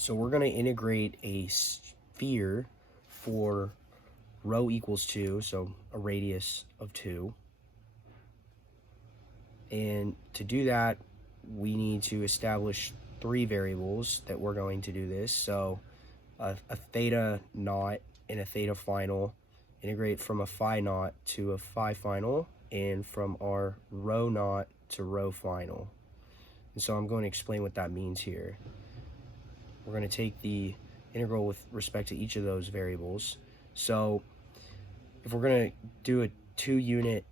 So we're going to integrate a sphere for rho equals 2, so a radius of 2. And to do that, we need to establish 3 variables that we're going to do this. So a theta naught and a theta final, integrate from a phi naught to a phi final, and from our rho naught to rho final. And so I'm going to explain what that means here. We're going to take the integral with respect to each of those variables. So if we're going to do a 2-unit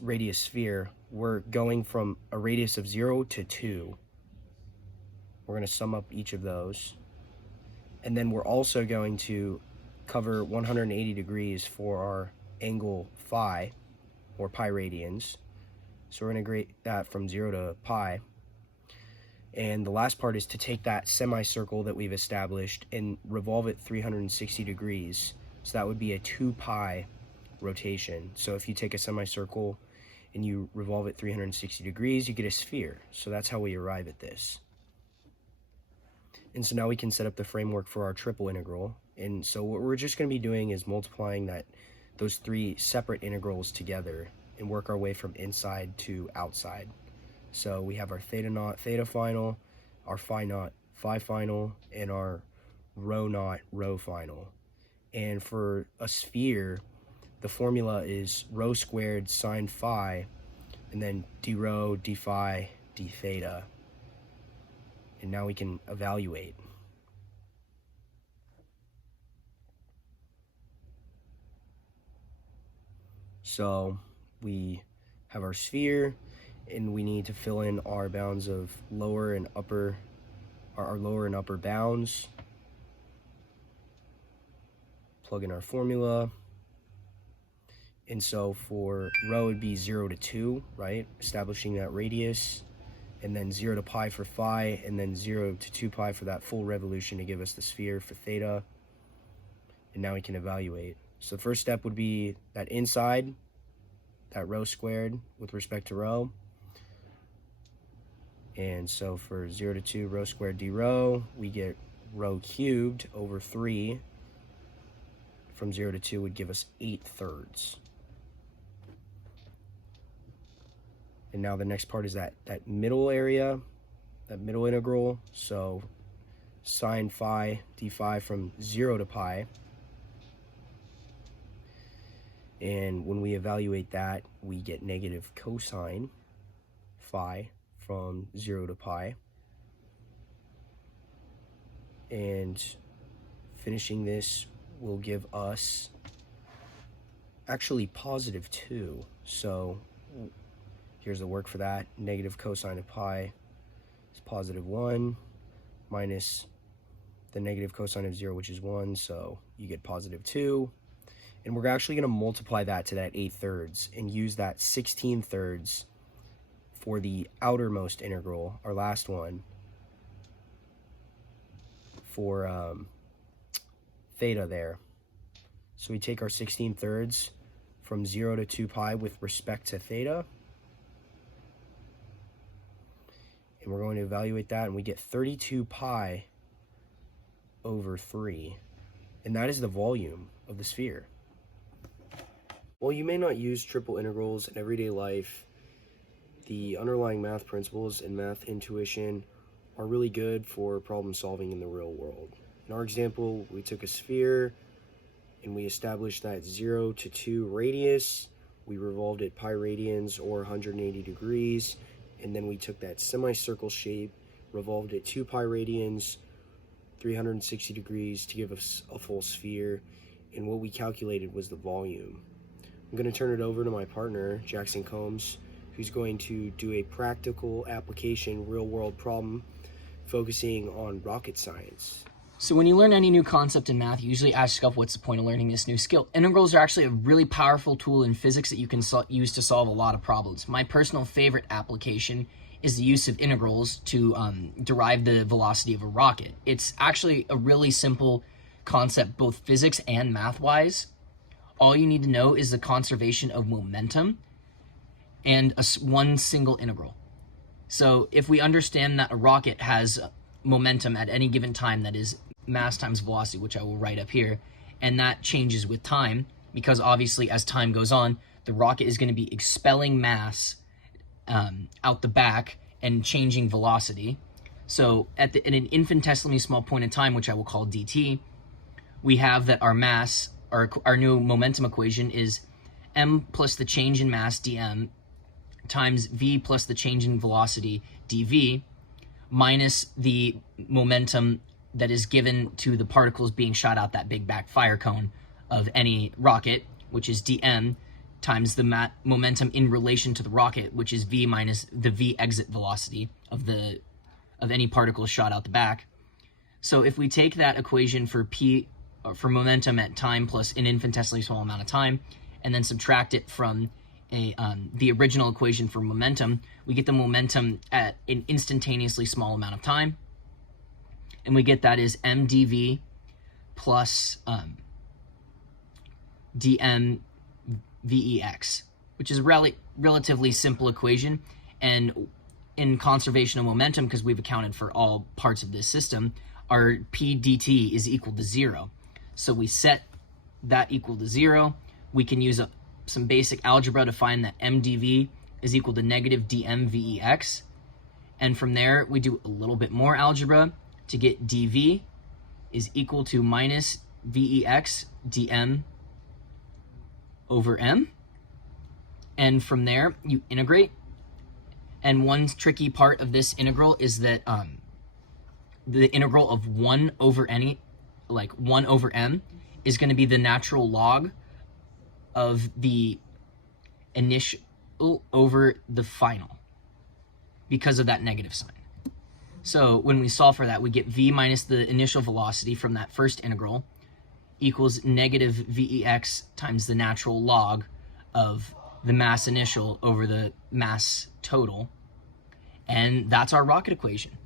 radius sphere, we're going from a radius of 0 to 2. We're going to sum up each of those. And then we're also going to cover 180 degrees for our angle phi, or pi radians. So we're going to integrate that from 0 to pi. And the last part is to take that semicircle that we've established and revolve it 360 degrees. So that would be a 2 pi rotation. So if you take a semicircle and you revolve it 360 degrees, you get a sphere. So that's how we arrive at this. And so now we can set up the framework for our triple integral. And so what we're just going to be doing is multiplying those 3 separate integrals together and work our way from inside to outside. So we have our theta naught theta final, our phi naught phi final, and our rho naught rho final. And for a sphere, the formula is rho squared sine phi, and then d rho, d phi, d theta. And now we can evaluate. So we have our sphere, and we need to fill in our bounds of lower and upper, our lower and upper bounds. Plug in our formula. And so for rho would be 0 to 2, right? Establishing that radius. And then 0 to pi for phi, and then 0 to 2 pi for that full revolution to give us the sphere for theta. And now we can evaluate. So the first step would be that inside, that rho squared with respect to rho. And so for 0 to 2, rho squared d rho, we get rho cubed over 3 from 0 to 2 would give us 8/3. And now the next part is that middle area, that middle integral. So sine phi d phi from 0 to pi. And when we evaluate that, we get negative cosine phi from 0 to pi. And finishing this will give us actually positive 2. So here's the work for that. Negative cosine of pi is positive 1 minus the negative cosine of 0, which is 1. So you get positive 2. And we're actually going to multiply that to that 8/3 and use that 16/3 for the outermost integral, our last one, for theta there. So we take our 16/3 from 0 to 2 pi with respect to theta. And we're going to evaluate that, and we get 32 pi over 3. And that is the volume of the sphere. While you may not use triple integrals in everyday life, the underlying math principles and math intuition are really good for problem solving in the real world. In our example, we took a sphere and we established that 0 to 2 radius. We revolved it pi radians or 180 degrees. And then we took that semicircle shape, revolved it 2 pi radians, 360 degrees to give us a full sphere. And what we calculated was the volume. I'm going to turn it over to my partner, Jackson Combs, who's going to do a practical application real-world problem focusing on rocket science. So when you learn any new concept in math, you usually ask yourself, what's the point of learning this new skill? Integrals are actually a really powerful tool in physics that you can use to solve a lot of problems. My personal favorite application is the use of integrals to derive the velocity of a rocket. It's actually a really simple concept, both physics and math-wise. All you need to know is the conservation of momentum and one single integral. So if we understand that a rocket has momentum at any given time, that is mass times velocity, which I will write up here, and that changes with time, because obviously as time goes on, the rocket is going to be expelling mass out the back and changing velocity. So at an infinitesimally small point in time, which I will call dt, we have that our mass, our new momentum equation is m plus the change in mass dm times v plus the change in velocity dv minus the momentum that is given to the particles being shot out that big back fire cone of any rocket, which is dm, times the momentum in relation to the rocket, which is v minus the v exit velocity of any particle shot out the back. So if we take that equation for momentum at time plus an infinitesimally small amount of time, and then subtract it from the original equation for momentum, we get the momentum at an instantaneously small amount of time, and we get that is mdv plus dm vex, which is a relatively simple equation. And in conservation of momentum, because we've accounted for all parts of this system, our p dt is equal to 0. So we set that equal to 0. We can use some basic algebra to find that mdv is equal to negative dm vex. And from there, we do a little bit more algebra to get dv is equal to minus vex dm over m. And from there, you integrate. And one tricky part of this integral is that the integral of 1 over m is going to be the natural log of the initial over the final, because of that negative sign. So when we solve for that, we get v minus the initial velocity from that first integral equals negative vex times the natural log of the mass initial over the mass total. And that's our rocket equation.